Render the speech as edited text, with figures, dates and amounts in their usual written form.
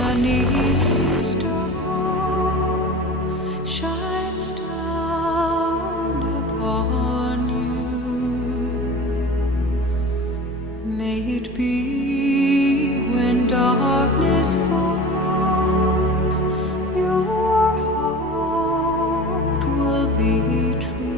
An evening star shines down upon you. May it be when darkness falls, your heart will be true.